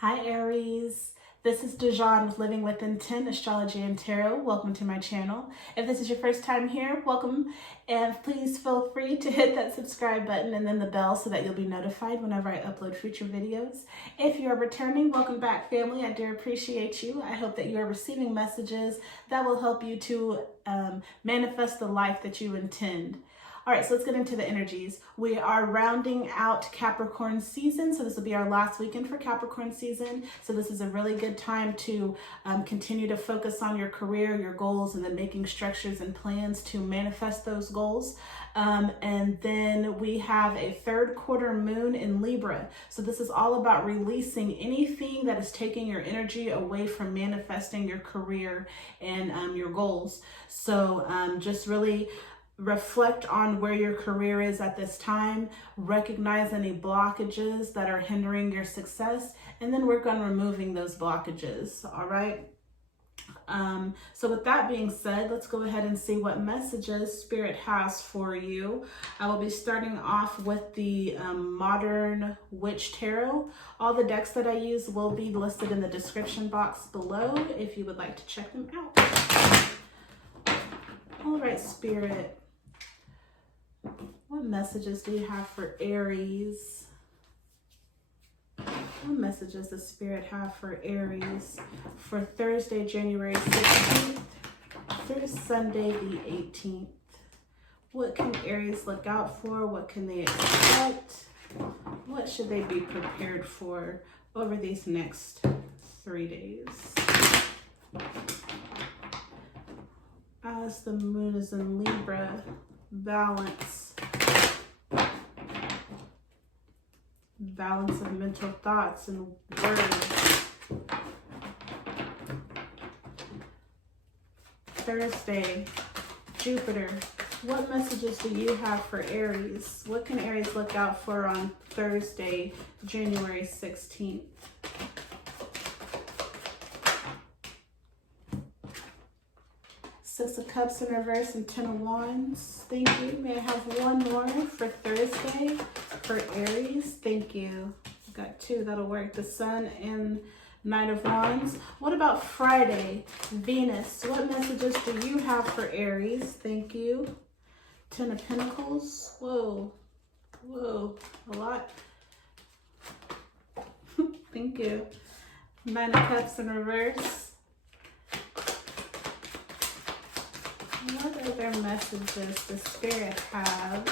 Hi Aries, this is Dijon with Living with Intent, Astrology and Tarot. Welcome to my channel. If this is your first time here, welcome, and please feel free to hit that subscribe button and then the bell so that you'll be notified whenever I upload future videos. If you are returning, welcome back family. I do appreciate you. I hope that you are receiving messages that will help you to manifest the life that you intend. All right, so let's get into the energies. We are rounding out Capricorn season. So this will be our last weekend for Capricorn season. So this is a really good time to continue to focus on your career, your goals, and then making structures and plans to manifest those goals. And then we have a third quarter moon in Libra. So this is all about releasing anything that is taking your energy away from manifesting your career and your goals. So just really reflect on where your career is at this time, recognize any blockages that are hindering your success, and then work on removing those blockages, all right? So with that being said, let's go ahead and see what messages Spirit has for you. I will be starting off with the Modern Witch Tarot. All the decks that I use will be listed in the description box below if you would like to check them out. All right, Spirit. What messages do you have for Aries? What messages does Spirit have for Aries for Thursday, January 16th through Sunday, the 18th? What can Aries look out for? What can they expect? What should they be prepared for over these next 3 days? As the moon is in Libra, balance of mental thoughts and words. Thursday, Jupiter. What messages do you have for Aries? What can Aries look out for on Thursday, January 16th? Six of Cups in reverse and Ten of Wands. Thank you. May I have one more for Thursday for Aries? Thank you. I've got two. That'll work. The Sun and Knight of Wands. What about Friday? Venus. What messages do you have for Aries? Thank you. Ten of Pentacles. Whoa. Whoa. A lot. Thank you. Nine of Cups in reverse. What other messages does Spirit have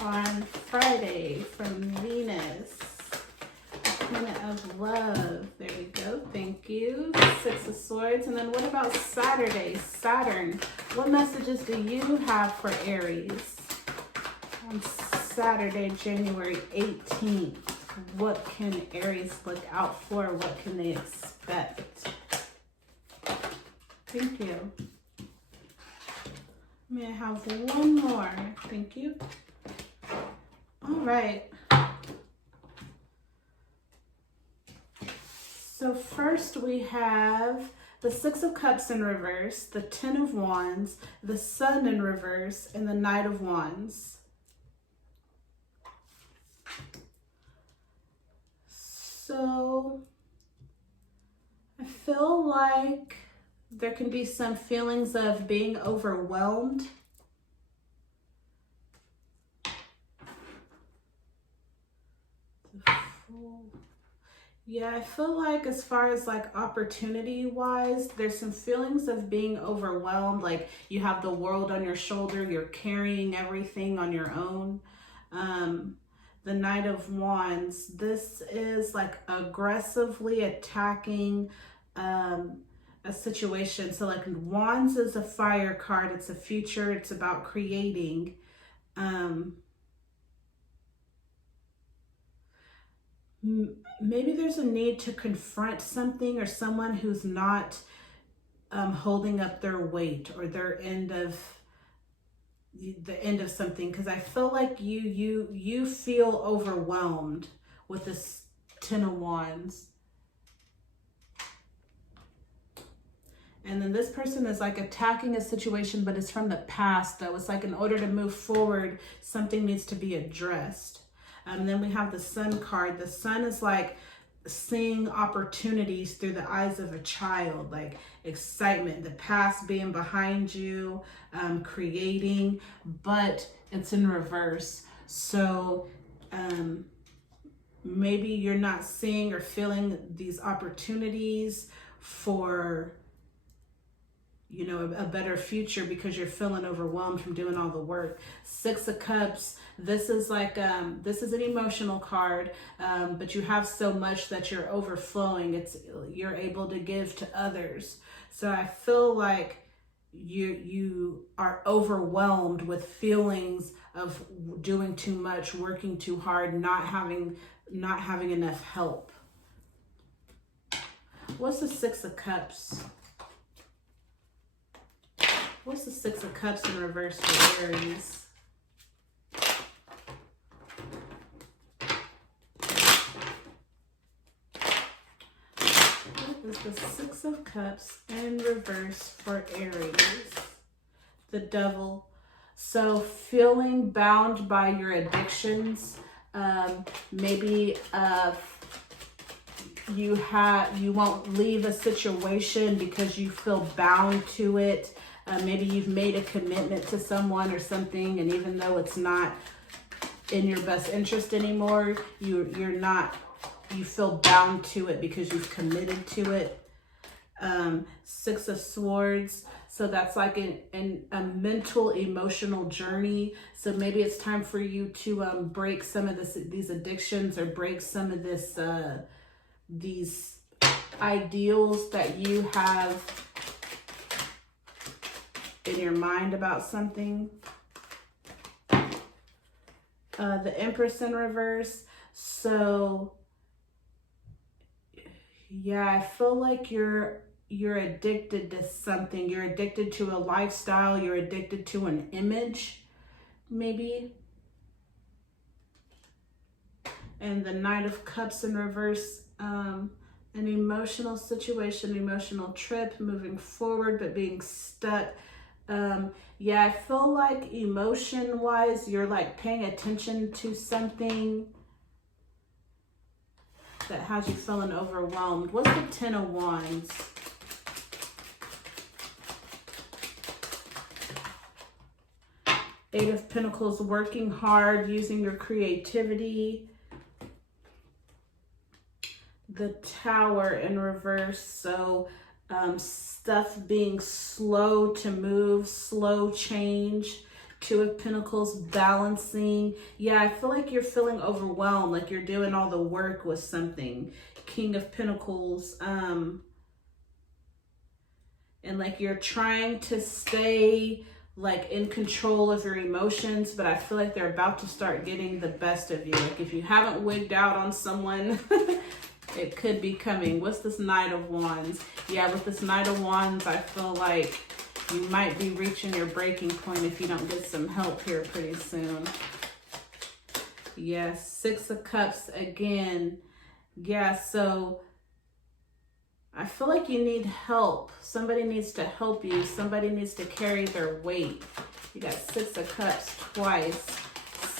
on Friday from Venus? Queen of Love. There we go. Thank you. Six of Swords. And then what about Saturday? Saturn. What messages do you have for Aries on Saturday, January 18th? What can Aries look out for? What can they expect? Thank you. May I have one more? Thank you. All right. So first we have the Six of Cups in reverse, the Ten of Wands, the Sun in reverse, and the Knight of Wands. So I feel like there can be some feelings of being overwhelmed. Yeah, I feel like as far as like opportunity wise, there's some feelings of being overwhelmed. Like you have the world on your shoulder, you're carrying everything on your own. The Knight of Wands, this is like aggressively attacking a situation. So like Wands is a fire card. It's a future. It's about creating. Maybe there's a need to confront something or someone who's not holding up their weight or their end of the end of something, because I feel like you feel overwhelmed with this Ten of Wands. And then this person is like attacking a situation, but it's from the past though. It's like in order to move forward, something needs to be addressed. Then we have the Sun card. The Sun is like seeing opportunities through the eyes of a child, like excitement, the past being behind you, creating, but it's in reverse. So maybe you're not seeing or feeling these opportunities for, you know, a better future because you're feeling overwhelmed from doing all the work. Six of Cups, this is like, this is an emotional card, but you have so much that you're overflowing. You're able to give to others. So I feel like you are overwhelmed with feelings of doing too much, working too hard, not having enough help. What's the Six of Cups? What's the Six of Cups in reverse for Aries? What is the Six of Cups in reverse for Aries? The Devil. So feeling bound by your addictions, maybe you won't leave a situation because you feel bound to it. Maybe you've made a commitment to someone or something, and even though it's not in your best interest anymore, you feel bound to it because you've committed to it. Six of Swords. So that's like a mental, emotional journey. So maybe it's time for you to break some of these addictions, or break some of these ideals that you have in your mind about something. The Empress in reverse. So yeah, I feel like you're addicted to something. You're addicted to a lifestyle. You're addicted to an image, maybe. And the Knight of Cups in reverse. An emotional situation, emotional trip, moving forward, but being stuck. Yeah, I feel like emotion-wise, you're like paying attention to something that has you feeling overwhelmed. What's the Ten of Wands? Eight of Pentacles, working hard, using your creativity. The Tower in reverse. So stuff being slow to move, slow change. Two of Pentacles, balancing. Yeah, I feel like you're feeling overwhelmed, like you're doing all the work with something. King of Pentacles, and like you're trying to stay like in control of your emotions, but I feel like they're about to start getting the best of you. Like if you haven't wigged out on someone, it could be coming. What's this Knight of Wands? Yeah, with this Knight of Wands, I feel like you might be reaching your breaking point if you don't get some help here pretty soon. Yes, Six of Cups again. Yeah, so I feel like you need help. Somebody needs to help you. Somebody needs to carry their weight. You got Six of Cups twice.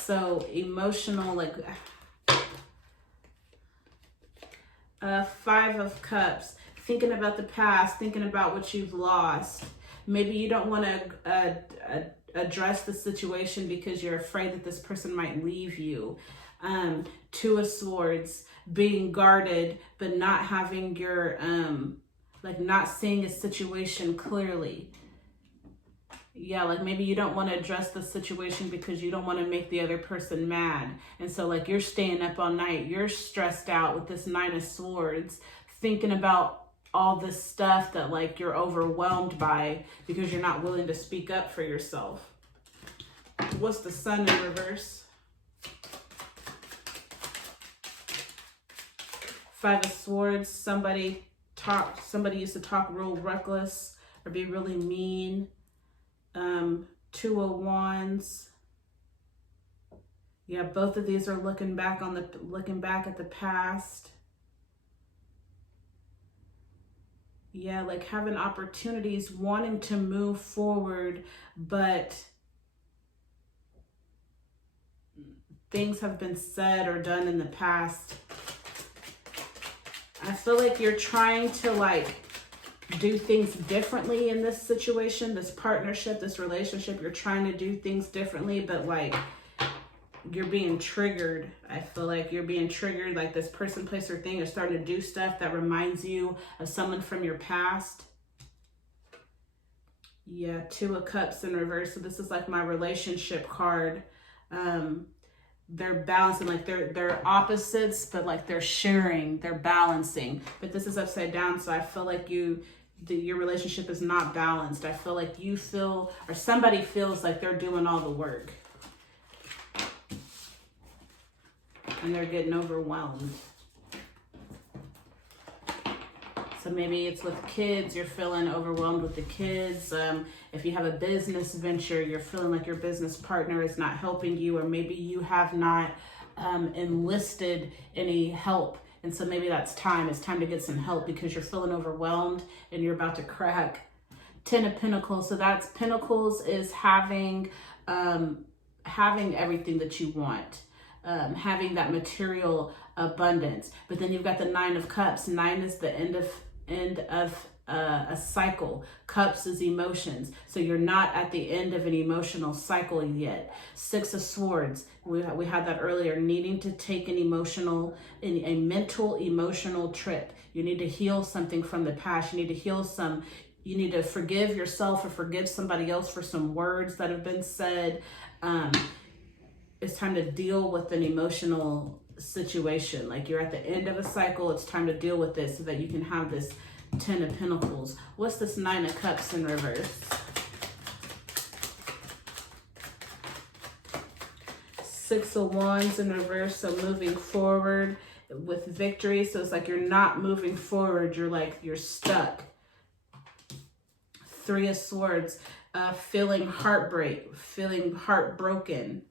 So emotional, like... Five of Cups, thinking about the past, thinking about what you've lost. Maybe you don't want to address the situation because you're afraid that this person might leave you. Two of Swords, being guarded, but not having your, like not seeing a situation clearly. Yeah, like maybe you don't want to address the situation because you don't want to make the other person mad. And so like you're staying up all night, you're stressed out with this Nine of Swords, thinking about all this stuff that like you're overwhelmed by because you're not willing to speak up for yourself. What's the Sun in reverse? Five of Swords, somebody used to talk real reckless or be really mean. Two of Wands. Yeah, both of these are looking back at the past. Yeah, like having opportunities, wanting to move forward, but things have been said or done in the past I feel like you're trying to like do things differently in this situation, this partnership, this relationship. You're trying to do things differently, but like you're being triggered. I feel like you're being triggered, like this person, place, or thing is starting to do stuff that reminds you of someone from your past. Yeah, Two of Cups in reverse. So this is like my relationship card. They're balancing, like they're opposites, but like they're sharing, they're balancing. But this is upside down, so I feel like your relationship is not balanced. I feel like you feel, or somebody feels like they're doing all the work. And they're getting overwhelmed. So maybe it's with kids, you're feeling overwhelmed with the kids. If you have a business venture, you're feeling like your business partner is not helping you, or maybe you have not enlisted any help. And so maybe that's time. It's time to get some help because you're feeling overwhelmed and you're about to crack. 10 of Pentacles. So that's Pentacles is having everything that you want. Having that material abundance. But then you've got the 9 of Cups. 9 is the end of a cycle. Cups is emotions. So you're not at the end of an emotional cycle yet. 6 of Swords. We had that earlier. Needing to take a mental emotional trip. You need to heal something from the past. You need to heal you need to forgive yourself or forgive somebody else for some words that have been said. It's time to deal with an emotional situation. Like you're at the end of a cycle. It's time to deal with this so that you can have this 10 of Pentacles. What's this 9 of Cups in reverse? 6 of Wands in reverse. So moving forward with victory. So it's like you're not moving forward. You're stuck. 3 of Swords. Feeling heartbreak. Feeling heartbroken.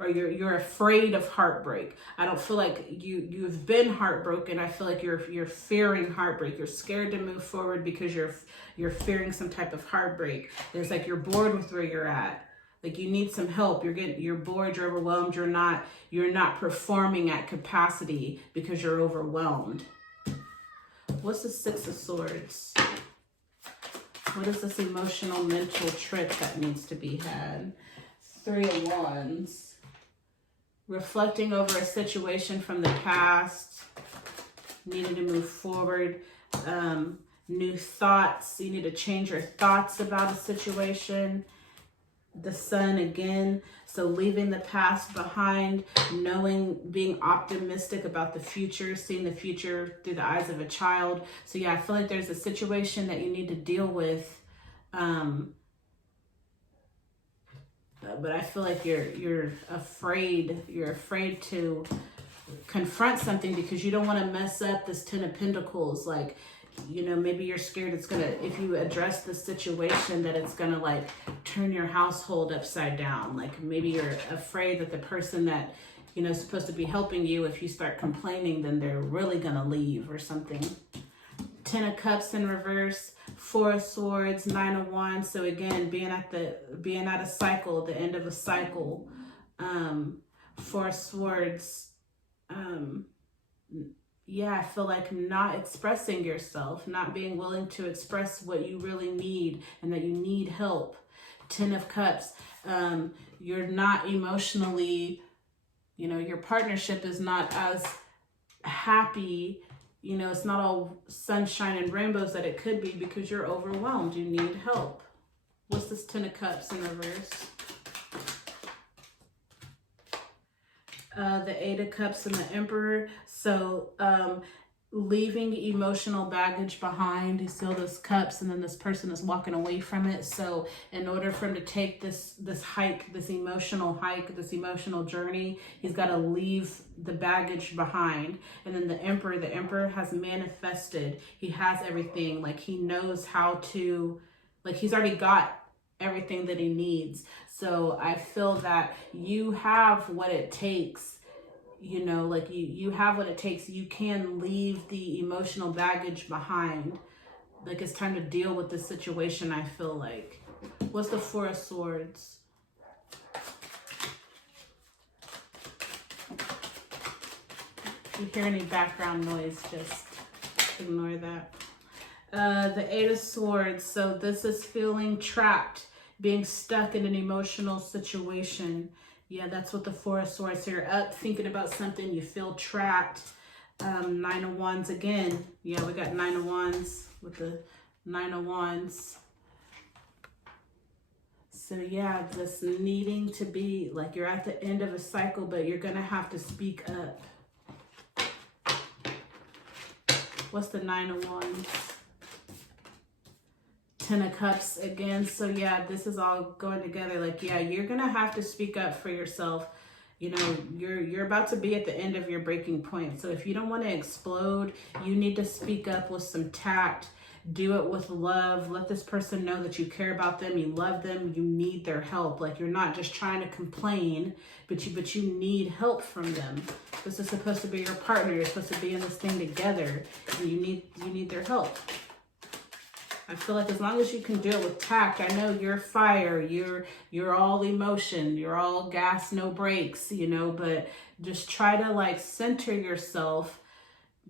Or you're afraid of heartbreak. I don't feel like you've been heartbroken. I feel like you're fearing heartbreak. You're scared to move forward because you're fearing some type of heartbreak. It's like you're bored with where you're at. Like you need some help. You're bored, you're overwhelmed, you're not performing at capacity because you're overwhelmed. What's the 6 of Swords? What is this emotional mental trip that needs to be had? 3 of Wands. Reflecting over a situation from the past, needing to move forward, new thoughts. You need to change your thoughts about a situation. The Sun again, so leaving the past behind, being optimistic about the future, seeing the future through the eyes of a child. So yeah, I feel like there's a situation that you need to deal with. But I feel like you're afraid to confront something because you don't want to mess up this 10 of Pentacles. Like, maybe you're scared if you address the situation, that it's gonna like turn your household upside down. Like maybe you're afraid that the person that is supposed to be helping you, if you start complaining, then they're really gonna leave or something. 10 of Cups in reverse, 4 of Swords, 9 of Wands. So again, being at a cycle, the end of a cycle. 4 of Swords. Yeah, I feel like not expressing yourself, not being willing to express what you really need and that you need help. 10 of Cups. You're not emotionally, your partnership is not as happy. It's not all sunshine and rainbows that it could be because you're overwhelmed. You need help. What's this 10 of Cups in reverse? The 8 of Cups and the Emperor. So leaving emotional baggage behind. You see all those cups and then this person is walking away from it. So in order for him to take this hike, this emotional journey, he's got to leave the baggage behind. And then the Emperor has manifested. He has everything. Like he knows how to, like he's already got everything that he needs. So I feel that you have what it takes. Like you have what it takes. You can leave the emotional baggage behind. Like it's time to deal with this situation, I feel like. What's the 4 of Swords? If you hear any background noise, just ignore that. The Eight of Swords. So this is feeling trapped, being stuck in an emotional situation. Yeah, that's what the Four of Swords. So you're up thinking about something, you feel trapped. Nine of Wands again. Yeah, we got Nine of Wands with the Nine of Wands. So yeah, this needing to be like you're at the end of a cycle, but you're gonna have to speak up. What's the Nine of Wands? Ten of Cups again. So yeah, this is all going together. Like, yeah, you're gonna have to speak up for yourself. You know, you're about to be at the end of your breaking point. So if you don't want to explode, you need to speak up with some tact. Do it with love. Let this person know that you care about them, you love them, you need their help. Like, you're not just trying to complain, but you need help from them. This is supposed to be your partner. You're supposed to be in this thing together, and you need their help. I feel like as long as you can do it with tact, I know you're fire, you're all emotion, you're all gas, no brakes, you know, but just try to like center yourself.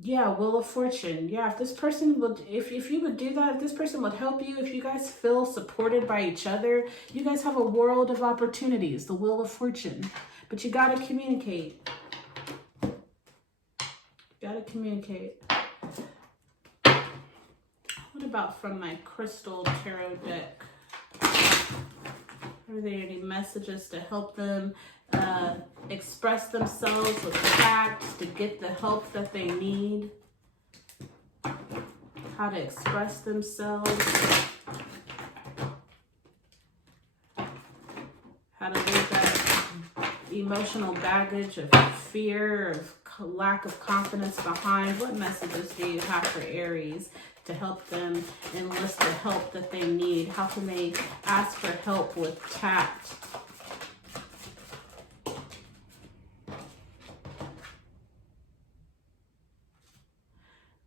Yeah, Wheel of Fortune. Yeah, if this person would, if you would do that, if this person would help you, if you guys feel supported by each other, you guys have a world of opportunities, the Wheel of Fortune. But you got to communicate. You got to communicate. What about from my Crystal Tarot deck? Are there any messages to help them express themselves with tact, to get the help that they need? How to express themselves. How to leave that emotional baggage of fear, of lack of confidence behind. What messages do you have for Aries to help them enlist the help that they need? How can they ask for help with tact?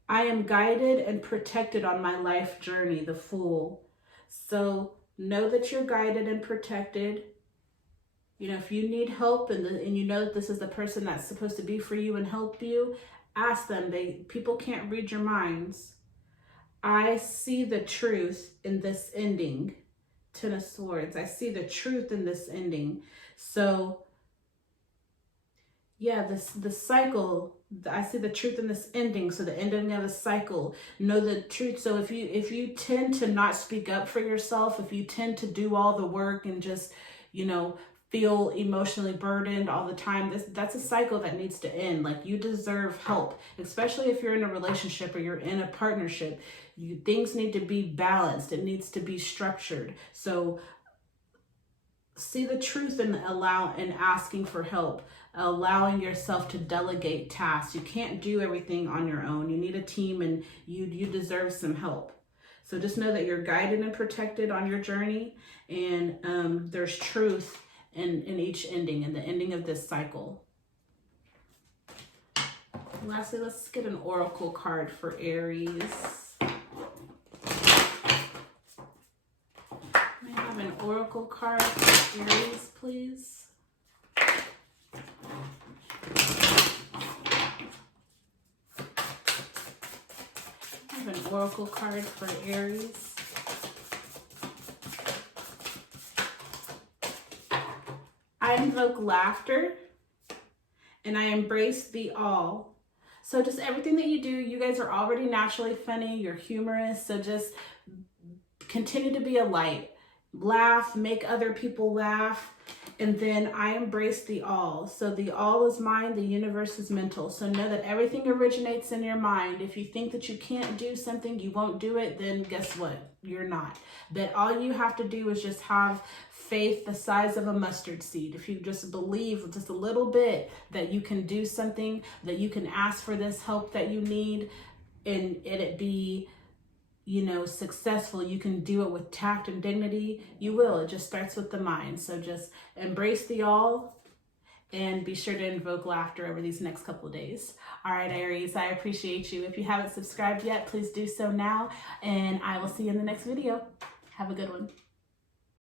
I am guided and protected on my life journey, the Fool. So know that you're guided and protected. You know, if you need help and you know that this is the person that's supposed to be for you and help you, ask them. People can't read your minds. I see the truth in this ending. Ten of Swords. I see the truth in this ending. So yeah, the cycle, I see the truth in this ending. So the ending of a cycle, know the truth. So if you tend to not speak up for yourself, if you tend to do all the work and just, you know, feel emotionally burdened all the time, that's a cycle that needs to end. Like, you deserve help, especially if you're in a relationship or you're in a partnership. Things need to be balanced. It needs to be structured. So see the truth and asking for help, allowing yourself to delegate tasks. You can't do everything on your own. You need a team, and you deserve some help. So just know that you're guided and protected on your journey, and there's truth in each ending, in the ending of this cycle. Lastly, let's get an oracle card for Aries. May I have an oracle card for Aries, please? I have an oracle card for Aries. I invoke laughter, and I embrace the all. So just everything that you do, you guys are already naturally funny, you're humorous, so just continue to be a light. Laugh, make other people laugh, and then I embrace the all. So the all is mine, the universe is mental. So know that everything originates in your mind. If you think that you can't do something, you won't do it, then guess what? You're not. But all you have to do is just have faith the size of a mustard seed. If you just believe just a little bit that you can do something, that you can ask for this help that you need, and it be, you know, successful, you can do it with tact and dignity, you will. It just starts with the mind. So just embrace the all, and be sure to invoke laughter over these next couple of days. All right, Aries, I appreciate you. If you haven't subscribed yet, please do so now, and I will see you in the next video. Have a good one.